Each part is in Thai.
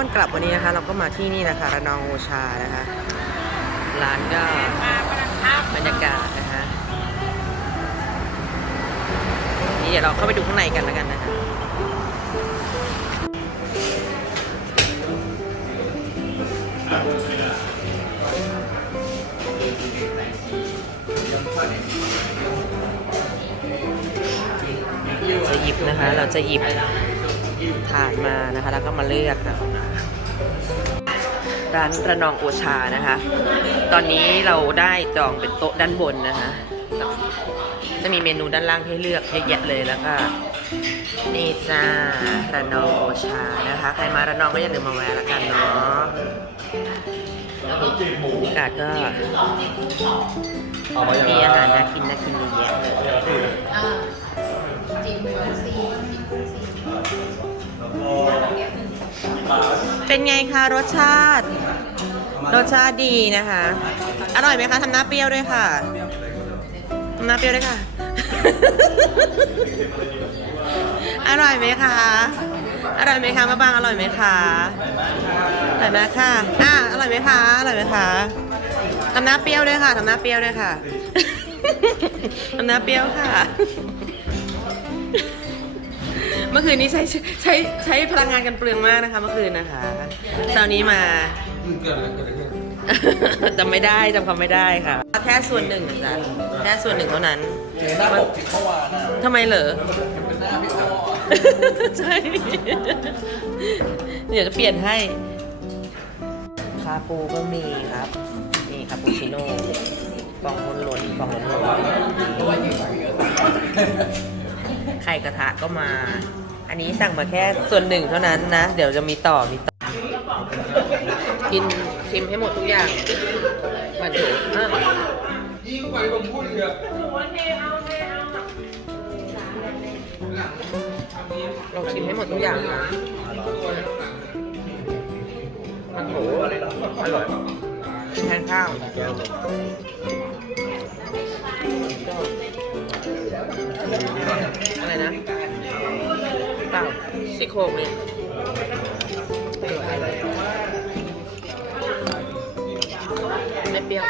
วันกลับวันนี้นะคะ เราก็มาที่นี่นะคะระนองโอชานะคะร้านก็บรรยากาศนะคะนี่เดี๋ยวเราเข้าไปดูข้างในกันแล้วกันนะคะจะหยิบนะคะ เราจะหยิบ ถาดมานะคะ แล้วก็มาเลือกค่ะร้านระนองโอชานะคะ ตอนนี้เราได้จองเป็นโต๊ะด้านบนนะคะ จะมีเมนูด้านล่างให้เลือกเยอะแยะเลยแล้วก็นี่จ้าระนองโอชานะคะ ใครมาระนองก็อย่าลืมมาแวะละกันเนาะบรรยากาศก็มีอาหารน่ากินน่ากินเยอะแยะเลยจิ้มกุ้งซี เป็นไงคะรสชาติ รสชาติดีนะคะ อร่อยไหมคะทำหน้าเปรี้ยวด้วยค่ะทำหน้าเปรี้ยวด้วยค่ะ อร่อยไหมคะ อร่อยไหมคะมะบางอร่อยไหมคะอร่อยไหมค่ะอะอร่อยไหมคะอร่อยไหมคะทำหน้าเปรี้ยวด้วยค่ะทำหน้าเปรี้ยวด้วยค่ะทำหน้าเปรี้ยวค่ะ เมื่อคืนนี้ใช้ใช้ใช้พลังงานกันเปลืองมากนะคะ เมื่อคืนนะคะเช้านี้มาเกิดอะไรเกิดอะไรขึ้นจำไม่ได้จำคำไม่ได้ค่ะ แค่ส่วนหนึ่งนะจ๊ะแค่ส่วนหนึ่งเท่านั้นเจอหน้าปกที่เมื่อวานอะทำไมเหรอมันเป็นหน้าพี่อ๋อใช่เดี๋ยวจะเปลี่ยนให้คาปูก็มีครับนี่คาปูชิโน่ฟองล้นล้นๆฟองล้นล้นๆไข่กระทะก็มา อันนี้สั่งมาแค่ส่วนหนึ่งเท่านั้นนะ เดี๋ยวจะมีต่อมีต่อ กินชิมให้หมดทุกอย่างมาดูอะยิ่งไปผมพูดอีกอะเราชิมให้หมดทุกอย่างนะมันโหอร่อย กินแทนข้าวอะไรนะเปล่าซี่โครงเนี่ยไม่เปรี้ยว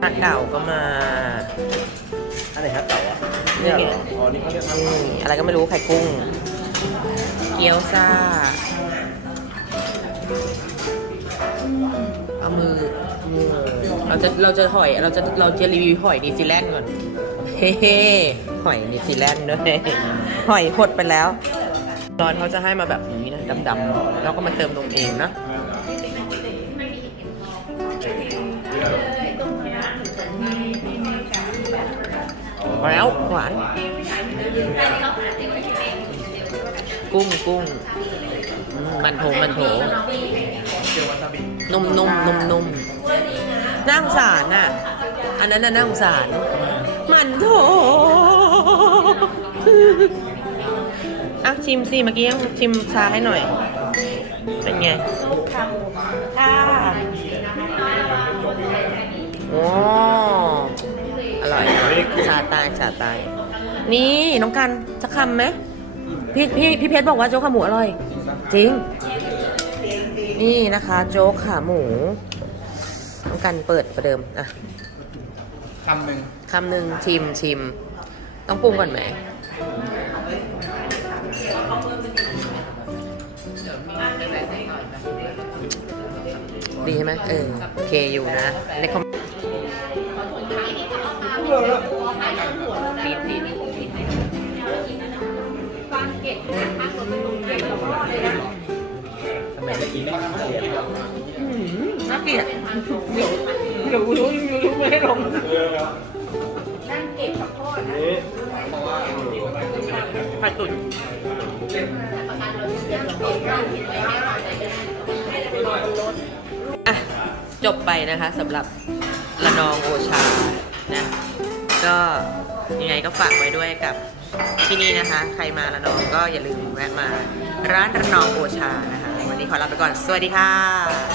ผัดเก่าก็มา นี่ไงอ๋อนี่เขาเรียกอืมอะไรก็ไม่รู้ไข่กุ้ง เกี๊ยวซ่า เอามือมือ เราจะเราจะหอยเราจะเราจะรีวิวหอยนิวซีแลนด์ก่อน เฮ้เฮ้หอยนิวซีแลนด์ด้วยหอยหดไปแล้วร้อนเขาจะให้มาแบบนี้นะดำๆแล้วก็มาเติมนมเองนะ พอแล้วหวาน กุ้งกุ้งอืมมันโถมันโถนุ่มนุ่มนุ่มนุ่มน่าสงสารอะ อันนั้นน่ะน่าสงสาร มันโถอะชิมสิเมื่อกี้ยังชิมชาให้หน่อย เป็นไงค่ะ ตายชาตาย นี่น้องกันจะคำไหมพี่พี่พี่เพชรบอกว่าโจ๊กขาหมูอร่อย จริง นี่นะคะ โจ๊กขาหมูต้องกันเปิดประเดิมอะคำหนึ่งคำหนึ่งชิมชิม ต้องปรุงก่อนไหมดีใช่ไหมเออโอเคอยู่นะในคอม ทำไมเมื่อกี้ไม่เสียน่าเกลียดเดี๋ยวเดี๋ยวรู้รู้ไม่ให้ลงนั่งเก็บข้าวโพดนะผัดตุ๋นอะจบไปนะคะสำหรับระนองโอชานะ ก็ยังไงก็ฝากไว้ด้วยกับ ที่นี่นะคะ ใครมาระนองก็อย่าลืมแวะมาร้านระนองโอชานะคะ วันนี้ขอลาไปก่อน สวัสดีค่ะ